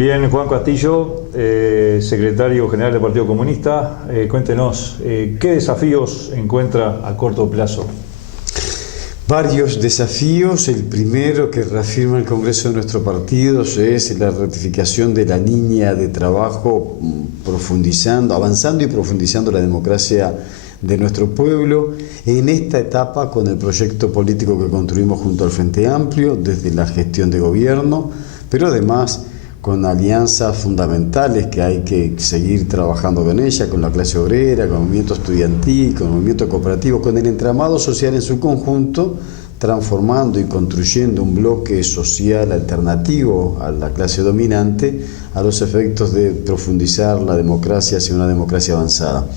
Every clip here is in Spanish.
Bien, Juan Castillo, secretario general del Partido Comunista, cuéntenos, ¿qué desafíos encuentra a corto plazo? Varios desafíos. El primero que reafirma el Congreso de nuestro partido es la ratificación de la línea de trabajo avanzando y profundizando la democracia de nuestro pueblo en esta etapa con el proyecto político que construimos junto al Frente Amplio desde la gestión de gobierno, pero además con alianzas fundamentales que hay que seguir trabajando con ella, con la clase obrera, con el movimiento estudiantil, con el movimiento cooperativo, con el entramado social en su conjunto, transformando y construyendo un bloque social alternativo a la clase dominante a los efectos de profundizar la democracia hacia una democracia avanzada.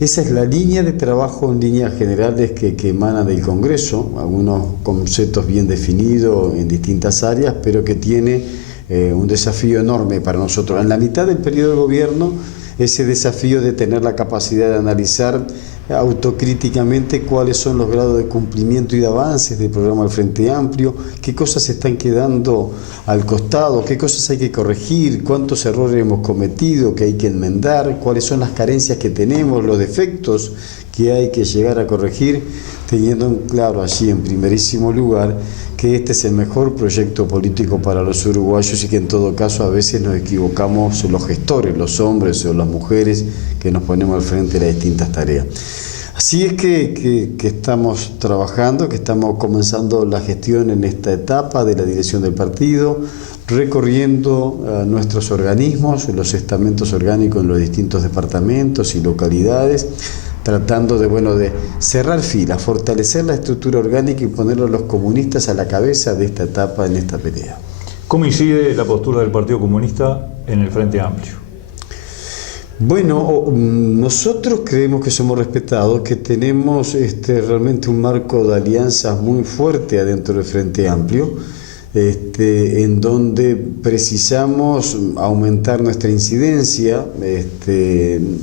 Esa es la línea de trabajo en líneas generales que emana del Congreso, algunos conceptos bien definidos en distintas áreas, pero que tiene un desafío enorme para nosotros. En la mitad del periodo de gobierno, ese desafío de tener la capacidad de analizar autocríticamente cuáles son los grados de cumplimiento y de avances del programa del Frente Amplio, qué cosas se están quedando al costado, qué cosas hay que corregir, cuántos errores hemos cometido que hay que enmendar, cuáles son las carencias que tenemos, los defectos que hay que llegar a corregir, teniendo en claro allí en primerísimo lugar que este es el mejor proyecto político para los uruguayos y que en todo caso a veces nos equivocamos los gestores, los hombres o las mujeres que nos ponemos al frente de las distintas tareas. Así es que estamos trabajando, que estamos comenzando la gestión en esta etapa de la dirección del partido, recorriendo nuestros organismos, los estamentos orgánicos en los distintos departamentos y localidades, tratando de cerrar filas, fortalecer la estructura orgánica y poner a los comunistas a la cabeza de esta etapa en esta pelea. ¿Cómo incide la postura del Partido Comunista en el Frente Amplio? Bueno, nosotros creemos que somos respetados, que tenemos realmente un marco de alianzas muy fuerte adentro del Frente Amplio, en donde precisamos aumentar nuestra incidencia,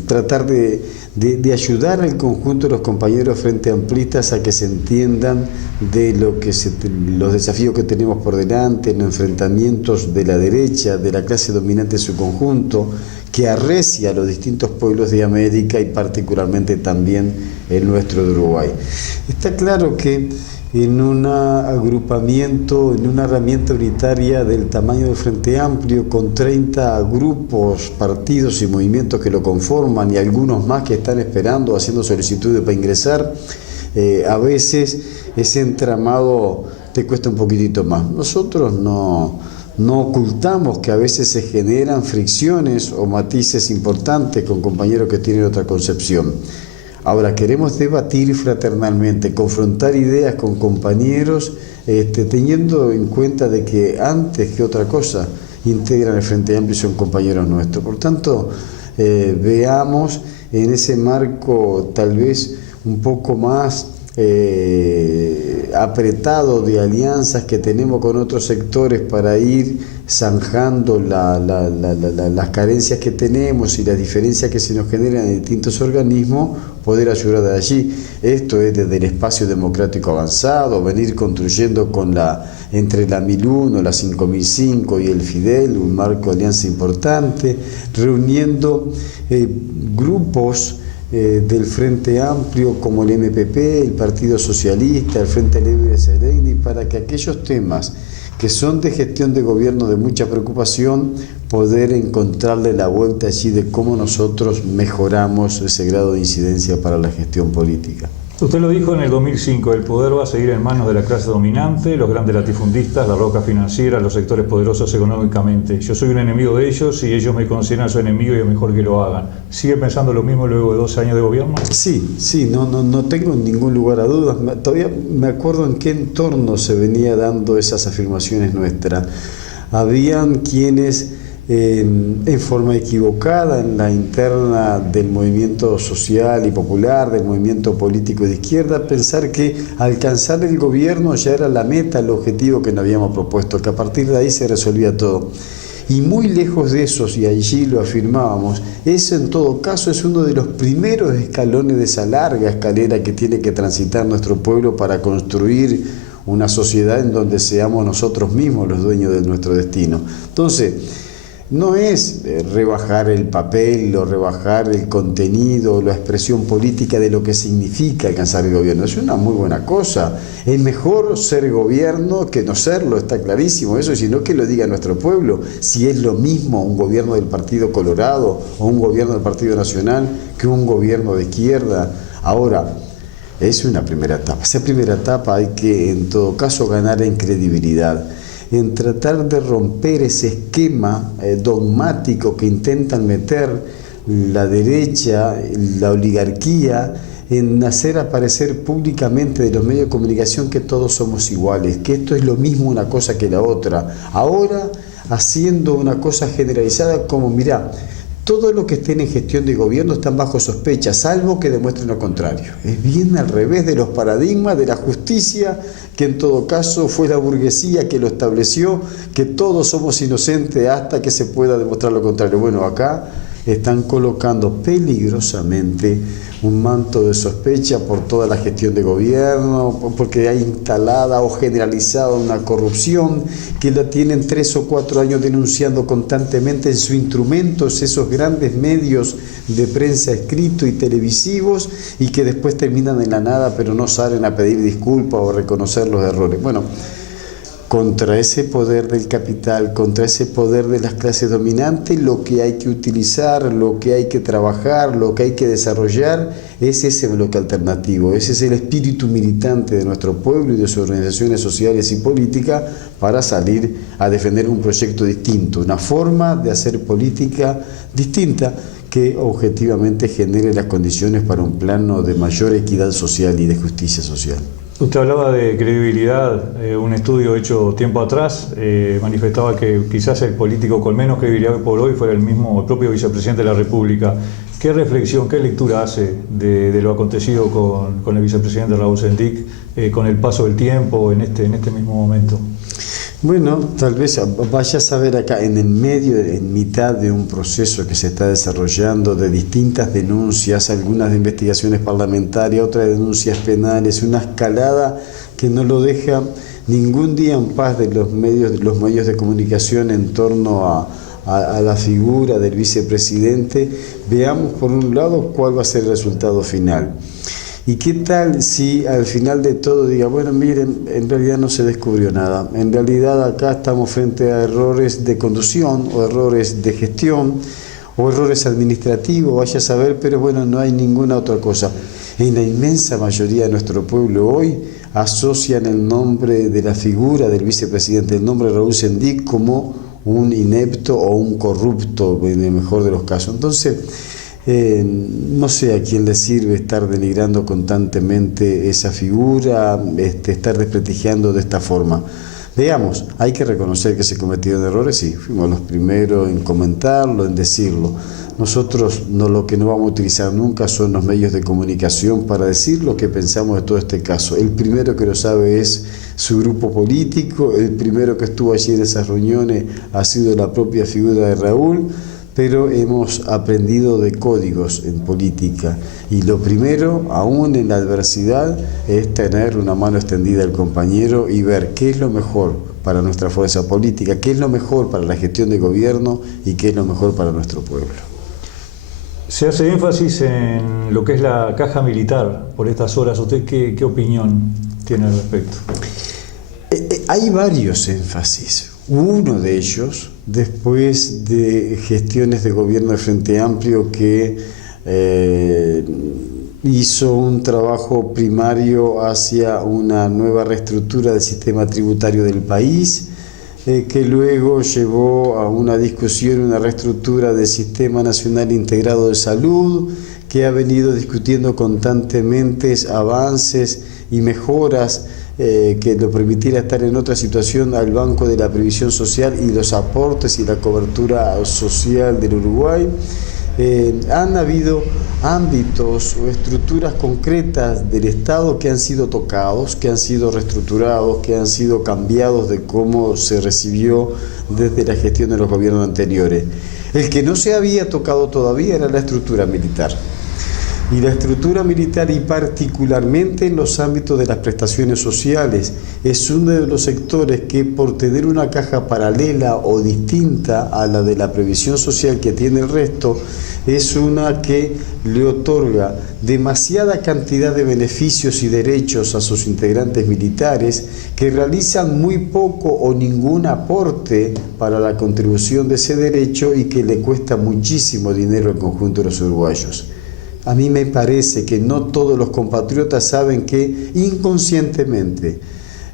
tratar de ayudar al conjunto de los compañeros frente amplistas a que se entiendan de los desafíos que tenemos por delante, los enfrentamientos de la derecha, de la clase dominante en su conjunto, que arrecia a los distintos pueblos de América y particularmente también el nuestro de Uruguay. Está claro que en un agrupamiento, en una herramienta unitaria del tamaño del Frente Amplio, con 30 grupos, partidos y movimientos que lo conforman y algunos más que están esperando, haciendo solicitudes para ingresar, a veces ese entramado te cuesta un poquitito más. Nosotros no ocultamos que a veces se generan fricciones o matices importantes con compañeros que tienen otra concepción. Ahora, queremos debatir fraternalmente, confrontar ideas con compañeros, teniendo en cuenta de que antes que otra cosa integran el Frente Amplio y son compañeros nuestros. Por tanto, veamos en ese marco tal vez un poco más apretado de alianzas que tenemos con otros sectores para ir zanjando las carencias que tenemos y las diferencias que se nos generan en distintos organismos, poder ayudar de allí. Esto es desde el espacio democrático avanzado, venir construyendo entre la 1001, la 5005 y el Fidel, un marco de alianza importante, reuniendo grupos del Frente Amplio como el MPP, el Partido Socialista, el Frente Libre de Sereni, para que aquellos temas que son de gestión de gobierno de mucha preocupación, poder encontrarle la vuelta allí de cómo nosotros mejoramos ese grado de incidencia para la gestión política. Usted lo dijo en el 2005, el poder va a seguir en manos de la clase dominante, los grandes latifundistas, la roca financiera, los sectores poderosos económicamente. Yo soy un enemigo de ellos y ellos me consideran su enemigo y es mejor que lo hagan. ¿Sigue pensando lo mismo luego de 12 años de gobierno? Sí, no tengo ningún lugar a dudas. Todavía me acuerdo en qué entorno se venía dando esas afirmaciones nuestras. Habían quienes en forma equivocada en la interna del movimiento social y popular, del movimiento político de izquierda, pensar que alcanzar el gobierno ya era la meta, el objetivo que nos habíamos propuesto, que a partir de ahí se resolvía todo. Y muy lejos de eso, y allí lo afirmábamos, eso en todo caso es uno de los primeros escalones de esa larga escalera que tiene que transitar nuestro pueblo para construir una sociedad en donde seamos nosotros mismos los dueños de nuestro destino. Entonces, no es rebajar el papel o rebajar el contenido, la expresión política de lo que significa alcanzar el gobierno. Es una muy buena cosa. Es mejor ser gobierno que no serlo, está clarísimo eso, sino que lo diga nuestro pueblo. Si es lo mismo un gobierno del Partido Colorado o un gobierno del Partido Nacional que un gobierno de izquierda. Ahora, es una primera etapa. Esa primera etapa hay que, en todo caso, ganar en credibilidad, en tratar de romper ese esquema dogmático que intentan meter la derecha, la oligarquía, en hacer aparecer públicamente de los medios de comunicación que todos somos iguales, que esto es lo mismo una cosa que la otra. Ahora haciendo una cosa generalizada como, mirá, todos los que estén en gestión de gobierno están bajo sospecha, salvo que demuestren lo contrario. Es bien al revés de los paradigmas de la justicia, que en todo caso fue la burguesía que lo estableció, que todos somos inocentes hasta que se pueda demostrar lo contrario. Bueno, acá están colocando peligrosamente un manto de sospecha por toda la gestión de gobierno, porque hay instalada o generalizada una corrupción que la tienen 3 o 4 años denunciando constantemente en sus instrumentos, esos grandes medios de prensa escrito y televisivos, y que después terminan en la nada, pero no salen a pedir disculpas o reconocer los errores. Bueno, contra ese poder del capital, contra ese poder de las clases dominantes, lo que hay que utilizar, lo que hay que trabajar, lo que hay que desarrollar es ese bloque alternativo. Ese es el espíritu militante de nuestro pueblo y de sus organizaciones sociales y políticas para salir a defender un proyecto distinto, una forma de hacer política distinta que objetivamente genere las condiciones para un plano de mayor equidad social y de justicia social. Usted hablaba de credibilidad. Un estudio hecho tiempo atrás manifestaba que quizás el político con menos credibilidad hoy por hoy fuera el propio vicepresidente de la República. ¿Qué reflexión, qué lectura hace de lo acontecido con el vicepresidente Raúl Sendic con el paso del tiempo en este mismo momento? Bueno, tal vez vaya a saber acá, en el medio, en mitad de un proceso que se está desarrollando de distintas denuncias, algunas de investigaciones parlamentarias, otras de denuncias penales, una escalada que no lo deja ningún día en paz de los medios de comunicación en torno a la figura del vicepresidente. Veamos por un lado cuál va a ser el resultado final. ¿Y qué tal si al final de todo diga, bueno, miren, en realidad no se descubrió nada, en realidad acá estamos frente a errores de conducción o errores de gestión o errores administrativos, vaya a saber, pero bueno, no hay ninguna otra cosa? En la inmensa mayoría de nuestro pueblo hoy asocian el nombre de la figura del vicepresidente, el nombre de Raúl Sendic, como un inepto o un corrupto, en el mejor de los casos. Entonces, no sé a quién le sirve estar denigrando constantemente esa figura, estar desprestigiando de esta forma. Veamos, hay que reconocer que se cometieron errores, sí, fuimos los primeros en comentarlo, en decirlo. Nosotros lo que no vamos a utilizar nunca son los medios de comunicación para decir lo que pensamos de todo este caso. El primero que lo sabe es su grupo político, el primero que estuvo allí en esas reuniones ha sido la propia figura de Raúl, pero hemos aprendido de códigos en política y lo primero, aún en la adversidad, es tener una mano extendida al compañero y ver qué es lo mejor para nuestra fuerza política, qué es lo mejor para la gestión de gobierno y qué es lo mejor para nuestro pueblo. Se hace énfasis en lo que es la caja militar por estas horas. ¿Usted qué opinión tiene al respecto? Hay varios énfasis. Uno de ellos, después de gestiones de gobierno de Frente Amplio que hizo un trabajo primario hacia una nueva reestructura del sistema tributario del país, que luego llevó a una discusión, una reestructura del Sistema Nacional Integrado de Salud, que ha venido discutiendo constantemente avances y mejoras que lo permitiera estar en otra situación al Banco de la Previsión Social y los aportes y la cobertura social del Uruguay. Han habido ámbitos o estructuras concretas del Estado que han sido tocados, que han sido reestructurados, que han sido cambiados de cómo se recibió desde la gestión de los gobiernos anteriores. El que no se había tocado todavía era la estructura militar. Y la estructura militar, y particularmente en los ámbitos de las prestaciones sociales, es uno de los sectores que, por tener una caja paralela o distinta a la de la previsión social que tiene el resto, es una que le otorga demasiada cantidad de beneficios y derechos a sus integrantes militares, que realizan muy poco o ningún aporte para la contribución de ese derecho y que le cuesta muchísimo dinero al conjunto de los uruguayos. A mí me parece que no todos los compatriotas saben que inconscientemente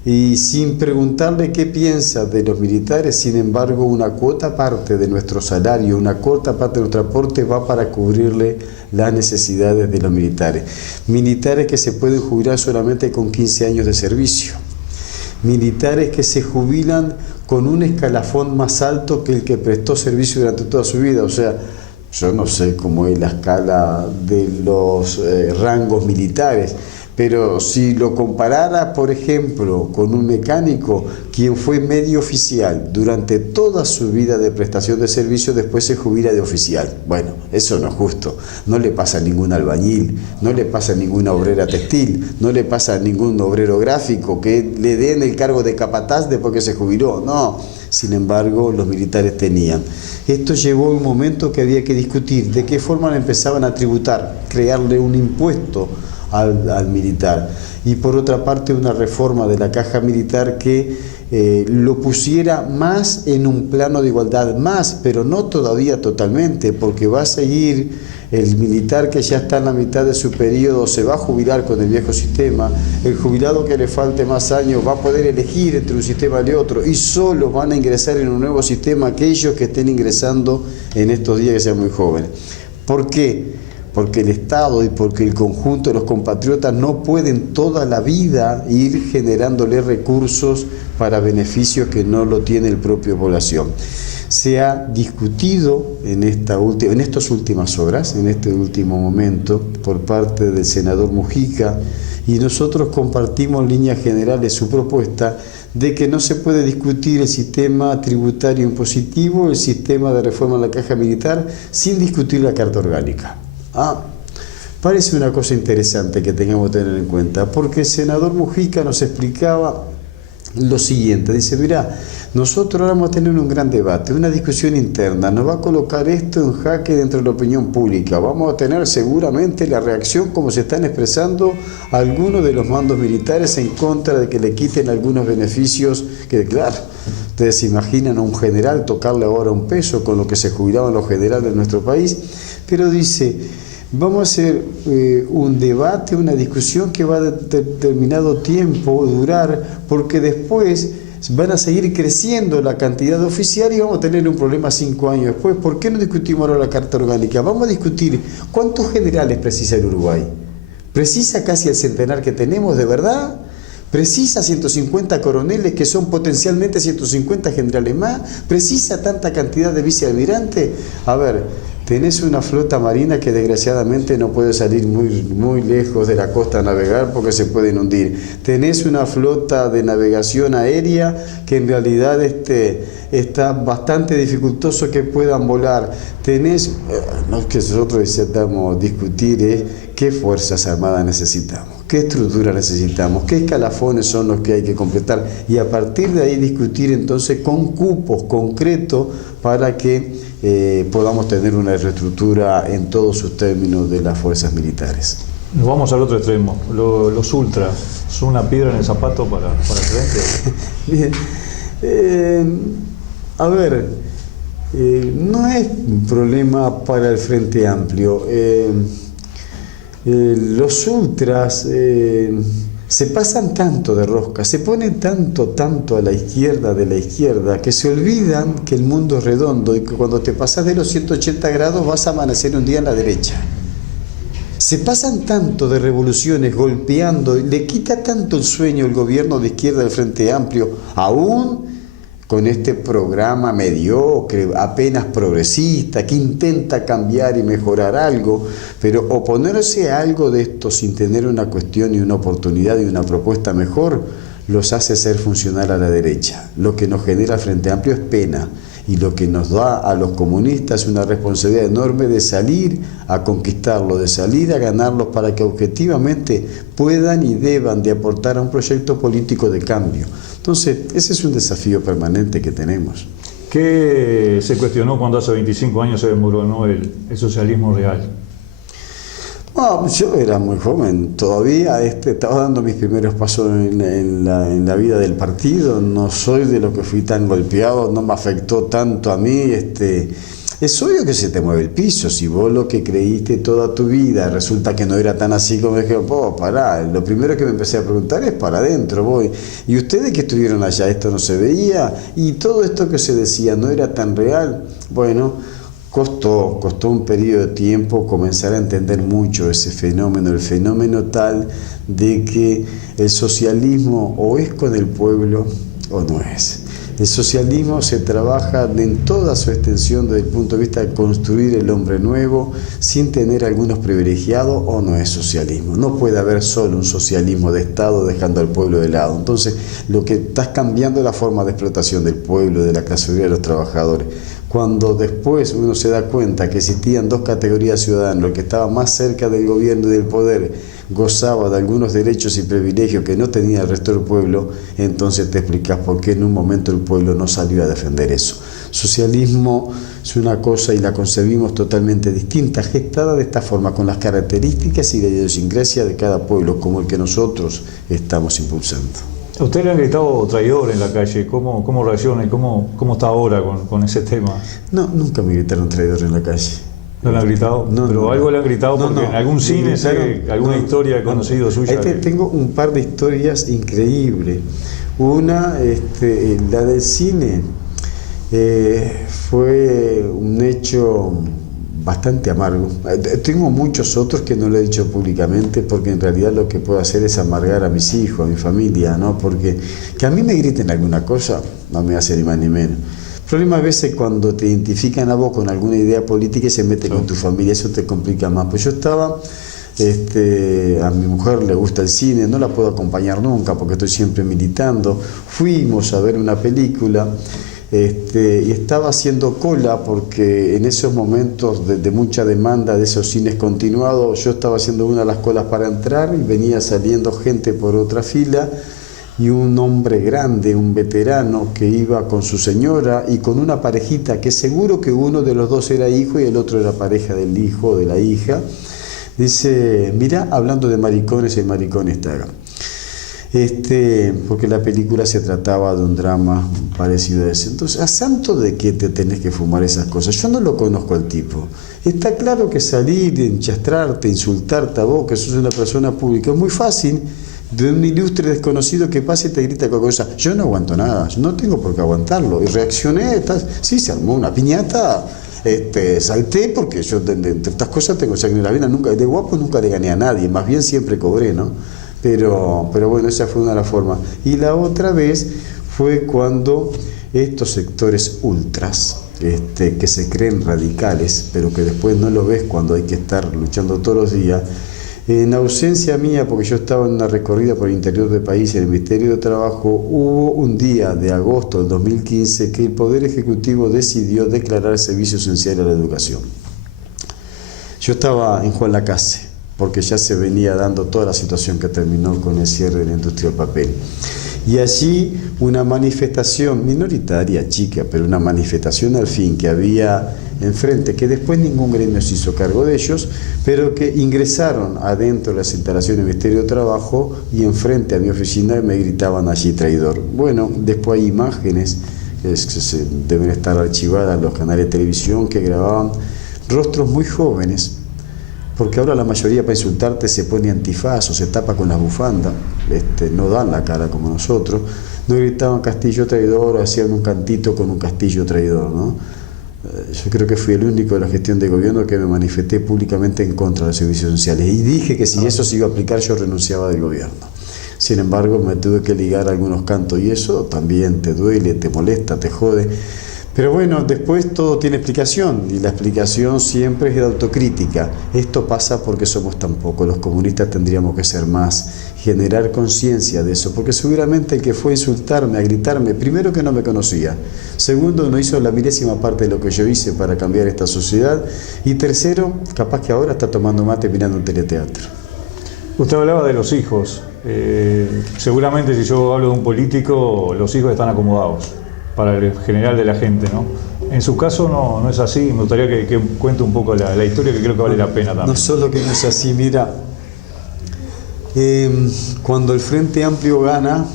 y sin preguntarle qué piensa de los militares, sin embargo, una cuota parte de nuestro salario, una cuota parte de nuestro aporte va para cubrirle las necesidades de los militares. Militares que se pueden jubilar solamente con 15 años de servicio. Militares que se jubilan con un escalafón más alto que el que prestó servicio durante toda su vida. O sea, yo no sé cómo es la escala de los rangos militares, pero si lo comparara, por ejemplo, con un mecánico, quien fue medio oficial durante toda su vida de prestación de servicio, después se jubila de oficial. Bueno, eso no es justo. No le pasa a ningún albañil, no le pasa a ninguna obrera textil, no le pasa a ningún obrero gráfico que le den el cargo de capataz después que se jubiló. No. Sin embargo, los militares tenían. Esto llevó a un momento que había que discutir de qué forma empezaban a tributar, crearle un impuesto al militar. Y por otra parte, una reforma de la caja militar que lo pusiera más en un plano de igualdad, más, pero no todavía totalmente, porque va a seguir el militar que ya está en la mitad de su periodo, se va a jubilar con el viejo sistema. El jubilado que le falte más años va a poder elegir entre un sistema y otro, y solo van a ingresar en un nuevo sistema aquellos que estén ingresando en estos días que sean muy jóvenes. ¿Por qué? Porque el Estado y porque el conjunto de los compatriotas no pueden toda la vida ir generándole recursos para beneficios que no lo tiene el propio población. Se ha discutido en estas últimas horas, en este último momento, por parte del senador Mujica, y nosotros compartimos en líneas generales su propuesta de que no se puede discutir el sistema tributario impositivo, el sistema de reforma de la caja militar, sin discutir la Carta Orgánica. Parece una cosa interesante que tengamos que tener en cuenta, porque el senador Mujica nos explicaba lo siguiente. Dice, mirá, nosotros ahora vamos a tener un gran debate, una discusión interna, nos va a colocar esto en jaque dentro de la opinión pública, vamos a tener seguramente la reacción como se están expresando algunos de los mandos militares en contra de que le quiten algunos beneficios que, claro, ustedes se imaginan a un general tocarle ahora un peso con lo que se jubilaban los generales de nuestro país, pero dice, vamos a hacer un debate, una discusión que va a determinado tiempo durar, porque después van a seguir creciendo la cantidad de oficiales y vamos a tener un problema 5 años después. ¿Por qué no discutimos ahora la Carta Orgánica? Vamos a discutir cuántos generales precisa el Uruguay. ¿Precisa casi el centenar que tenemos de verdad? ¿Precisa 150 coroneles que son potencialmente 150 generales más? ¿Precisa tanta cantidad de vicealmirantes? A ver, tenés una flota marina que desgraciadamente no puede salir muy lejos de la costa a navegar porque se pueden hundir. Tenés una flota de navegación aérea que en realidad está bastante dificultoso que puedan volar. Tenés, lo que nosotros necesitamos discutir es qué fuerzas armadas necesitamos, qué estructura necesitamos, qué escalafones son los que hay que completar, y a partir de ahí discutir entonces con cupos concretos para que podamos tener una reestructura en todos sus términos de las fuerzas militares. Nos vamos al otro extremo, los ultras, ¿son una piedra en el zapato para el frente? Bien, a ver, no es un problema para el Frente Amplio. Los ultras se pasan tanto de rosca, se ponen tanto a la izquierda de la izquierda, que se olvidan que el mundo es redondo y que cuando te pasas de los 180 grados vas a amanecer un día en la derecha. Se pasan tanto de revoluciones golpeando, le quita tanto el sueño el gobierno de izquierda del Frente Amplio, aún con este programa mediocre, apenas progresista, que intenta cambiar y mejorar algo, pero oponerse a algo de esto sin tener una cuestión y una oportunidad y una propuesta mejor, los hace ser funcional a la derecha. Lo que nos genera el Frente Amplio es pena, Y lo que nos da a los comunistas es una responsabilidad enorme de salir a conquistarlo, de salir a ganarlos para que objetivamente puedan y deban de aportar a un proyecto político de cambio. Entonces, ese es un desafío permanente que tenemos. ¿Qué se cuestionó cuando hace 25 años se desmoronó el socialismo real? No, yo era muy joven, todavía estaba dando mis primeros pasos en la vida del partido, no soy de los que fui tan golpeado, no me afectó tanto a mí. Es obvio que se te mueve el piso, si vos lo que creíste toda tu vida resulta que no era tan así como dije, pará, lo primero que me empecé a preguntar es para adentro, voy. ¿Y ustedes que estuvieron allá, esto no se veía? Y todo esto que se decía no era tan real. Bueno, costó un periodo de tiempo comenzar a entender mucho ese fenómeno, el fenómeno tal de que el socialismo o es con el pueblo o no es. El socialismo se trabaja en toda su extensión desde el punto de vista de construir el hombre nuevo sin tener algunos privilegiados, o no es socialismo. No puede haber solo un socialismo de Estado dejando al pueblo de lado. Entonces, lo que estás cambiando es la forma de explotación del pueblo, de la clase obrera, de los trabajadores. Cuando después uno se da cuenta que existían dos categorías de ciudadanos, el que estaba más cerca del gobierno y del poder gozaba de algunos derechos y privilegios que no tenía el resto del pueblo, entonces te explicas por qué en un momento el pueblo no salió a defender eso. Socialismo es una cosa y la concebimos totalmente distinta, gestada de esta forma, con las características y la idiosincrasia de cada pueblo, como el que nosotros estamos impulsando. A usted le han gritado traidor en la calle, ¿cómo reacciona y cómo está ahora con ese tema? No, nunca me gritaron traidor en la calle. ¿No le han gritado? No, pero no, algo le han gritado porque en algún cine, alguna historia he conocido suya. Tengo un par de historias increíbles. Una, la del cine, fue un hecho bastante amargo. Tengo muchos otros que no lo he dicho públicamente porque en realidad lo que puedo hacer es amargar a mis hijos, a mi familia, ¿no? Porque que a mí me griten alguna cosa no me hace ni más ni menos. El problema a veces cuando te identifican a vos con alguna idea política y se mete con tu familia, eso te complica más. Pues yo estaba, a mi mujer le gusta el cine, no la puedo acompañar nunca porque estoy siempre militando. Fuimos a ver una película y estaba haciendo cola porque en esos momentos de mucha demanda de esos cines continuados, yo estaba haciendo una de las colas para entrar y venía saliendo gente por otra fila. Y un hombre grande, un veterano que iba con su señora y con una parejita que seguro que uno de los dos era hijo y el otro era pareja del hijo o de la hija, dice, mira, hablando de maricones, el maricón está acá. Porque la película se trataba de un drama parecido a ese. Entonces, ¿a santo de qué te tenés que fumar esas cosas? Yo no lo conozco al tipo. Está claro que salir, enchastrarte, insultarte a vos, que sos una persona pública, es muy fácil. De un ilustre desconocido que pase y te grita cualquier cosa. Yo no aguanto nada, no tengo por qué aguantarlo. Y reaccioné, sí, se armó una piñata, salté porque yo de estas cosas tengo sangre en la vena, nunca, de guapo nunca le gané a nadie, más bien siempre cobré, ¿no? Pero bueno, esa fue una de las formas. Y la otra vez fue cuando estos sectores ultras, que se creen radicales, pero que después no lo ves cuando hay que estar luchando todos los días, en ausencia mía, porque yo estaba en una recorrida por el interior del país, en el Ministerio de Trabajo, hubo un día de agosto del 2015 que el Poder Ejecutivo decidió declarar servicio esencial a la educación. Yo estaba en Juan Lacase, porque ya se venía dando toda la situación que terminó con el cierre de la industria del papel. Y allí una manifestación minoritaria, chica, pero una manifestación al fin que había enfrente, que después ningún gremio se hizo cargo de ellos, pero que ingresaron adentro de las instalaciones del Ministerio de Trabajo y enfrente a mi oficina me gritaban allí traidor. Bueno, después hay imágenes que deben estar archivadas en los canales de televisión que grababan rostros muy jóvenes, porque ahora la mayoría para insultarte se pone antifaz o se tapa con la bufanda, no dan la cara como nosotros, no gritaban Castillo traidor o hacían un cantito con un Castillo traidor, ¿no? Yo creo que fui el único de la gestión de gobierno que me manifesté públicamente en contra de los servicios esenciales y dije que si eso se iba a aplicar yo renunciaba del gobierno. Sin embargo, me tuve que ligar algunos cantos y eso también te duele, te molesta, te jode. Pero bueno, después todo tiene explicación y la explicación siempre es de autocrítica. Esto pasa porque somos tan pocos, los comunistas tendríamos que ser más, generar conciencia de eso, porque seguramente el que fue a insultarme, a gritarme, primero que no me conocía, segundo no hizo la milésima parte de lo que yo hice para cambiar esta sociedad y tercero, capaz que ahora está tomando mate mirando un teleteatro. Usted hablaba de los hijos. Seguramente si yo hablo de un político, los hijos están acomodados para el general de la gente, ¿no? En su caso no es así. Me gustaría que cuente un poco la historia, que creo que vale la pena también. No solo que no es así, mira, cuando el Frente Amplio gana,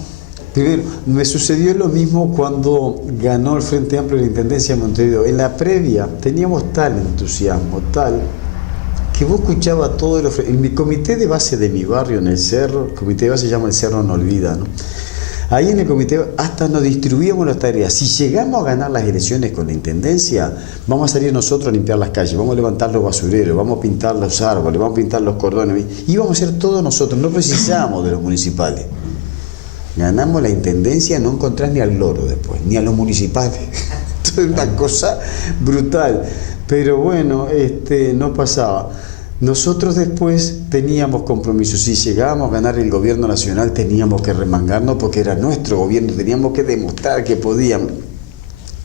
primero, me sucedió lo mismo cuando ganó el Frente Amplio de la Intendencia de Montevideo. En la previa teníamos tal entusiasmo, tal, que vos escuchabas todo en mi comité de base de mi barrio, en el Cerro, el comité de base se llama el Cerro No Olvida, ¿no? Ahí en el comité hasta nos distribuíamos las tareas. Si llegamos a ganar las elecciones con la intendencia, vamos a salir nosotros a limpiar las calles, vamos a levantar los basureros, vamos a pintar los árboles, vamos a pintar los cordones. Y vamos a hacer todo nosotros, no precisamos de los municipales. Ganamos la intendencia, no encontrás ni al loro después, ni a los municipales. Esto es una cosa brutal. Pero bueno, no pasaba. Nosotros después teníamos compromisos. Si llegábamos a ganar el gobierno nacional, teníamos que remangarnos porque era nuestro gobierno, teníamos que demostrar que podíamos.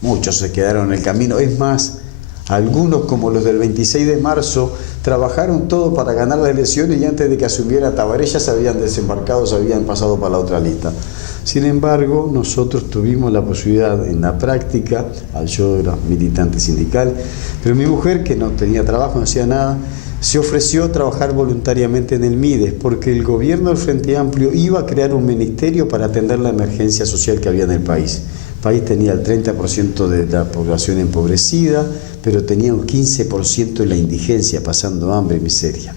Muchos se quedaron en el camino. Es más, algunos, como los del 26 de marzo, trabajaron todo para ganar las elecciones y antes de que asumiera Tabaré ya se habían desembarcado, se habían pasado para la otra lista. Sin embargo, nosotros tuvimos la posibilidad en la práctica, yo era militante sindical, pero mi mujer, que no tenía trabajo, no hacía nada, se ofreció a trabajar voluntariamente en el MIDES porque el gobierno del Frente Amplio iba a crear un ministerio para atender la emergencia social que había en el país. El país tenía el 30% de la población empobrecida, pero tenía un 15% de la indigencia, pasando hambre y miseria.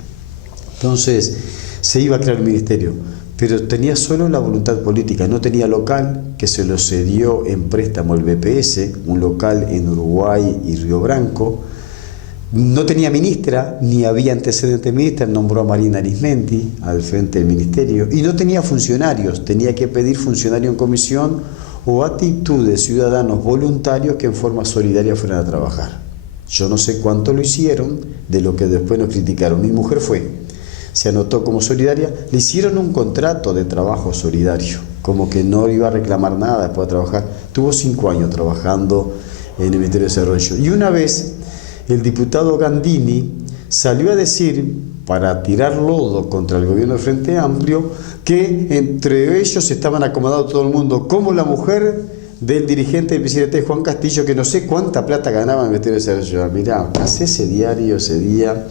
Entonces, se iba a crear un ministerio, pero tenía solo la voluntad política, no tenía local, que se lo cedió en préstamo el BPS, un local en Uruguay y Río Branco. No tenía ministra, ni había antecedente de ministra, nombró a Marina Arismendi al frente del ministerio, y no tenía funcionarios, tenía que pedir funcionario en comisión o actitud de ciudadanos voluntarios que en forma solidaria fueran a trabajar. Yo no sé cuánto lo hicieron, de lo que después nos criticaron. Mi mujer se anotó como solidaria, le hicieron un contrato de trabajo solidario, como que no iba a reclamar nada después de trabajar. Tuvo 5 años trabajando en el Ministerio de Desarrollo. Y una vez el diputado Gandini salió a decir, para tirar lodo contra el gobierno del Frente Amplio, que entre ellos estaban acomodados todo el mundo, como la mujer del dirigente del presidente Juan Castillo, que no sé cuánta plata ganaba en el Ministerio de Desarrollo. Mirá, pasé ese diario ese día,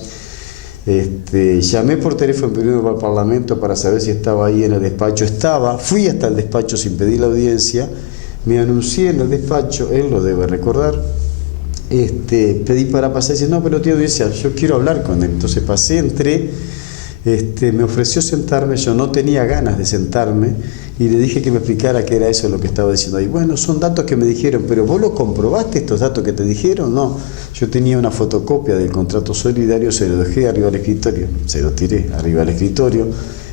llamé por teléfono primero al Parlamento para saber si estaba ahí en el despacho. Estaba, fui hasta el despacho sin pedir la audiencia, me anuncié en el despacho, él lo debe recordar. Pedí para pasar y dice, no, pero tío audiencia, yo quiero hablar con él. Entonces pasé, entré, me ofreció sentarme, yo no tenía ganas de sentarme y le dije que me explicara qué era eso lo que estaba diciendo ahí. Bueno, son datos que me dijeron, pero ¿vos lo comprobaste estos datos que te dijeron? No, yo tenía una fotocopia del contrato solidario, se lo dejé arriba del escritorio, se lo tiré arriba del escritorio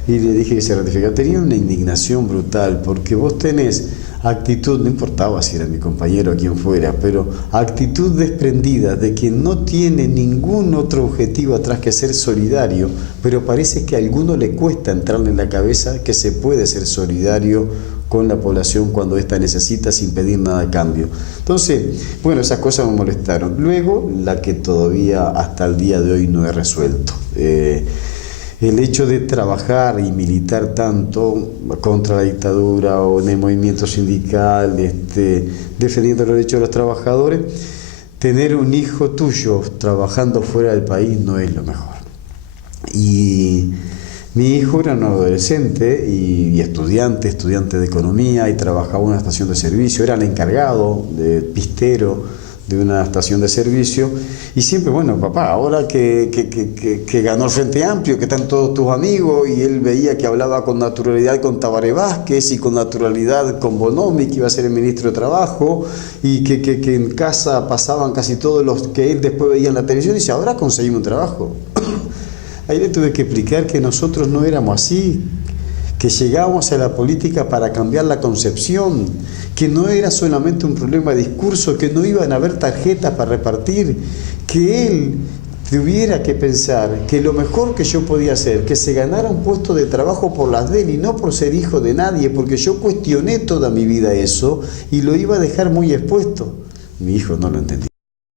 y le dije que se ratificara. Tenía una indignación brutal porque vos tenés actitud, no importaba si era mi compañero o quien fuera, pero actitud desprendida de quien no tiene ningún otro objetivo atrás que ser solidario, pero parece que a alguno le cuesta entrarle en la cabeza que se puede ser solidario con la población cuando ésta necesita sin pedir nada a cambio. Entonces, bueno, esas cosas me molestaron. Luego, la que todavía hasta el día de hoy no he resuelto. El hecho de trabajar y militar tanto contra la dictadura o en el movimiento sindical, defendiendo los derechos de los trabajadores, tener un hijo tuyo trabajando fuera del país no es lo mejor. Y mi hijo era un adolescente y estudiante de economía y trabajaba en una estación de servicio, era el encargado de pistero de una estación de servicio y siempre, bueno, papá, ahora que ganó el Frente Amplio, que están todos tus amigos, y él veía que hablaba con naturalidad con Tabaré Vázquez y con naturalidad con Bonomi, que iba a ser el ministro de Trabajo, y que en casa pasaban casi todos los que él después veía en la televisión, y dice, ahora conseguimos un trabajo. Ahí le tuve que explicar que nosotros no éramos así, que llegábamos a la política para cambiar la concepción, que no era solamente un problema de discurso, que no iban a haber tarjetas para repartir, que él tuviera que pensar que lo mejor que yo podía hacer, que se ganara un puesto de trabajo por las de él y no por ser hijo de nadie, porque yo cuestioné toda mi vida eso y lo iba a dejar muy expuesto. Mi hijo no lo entendió.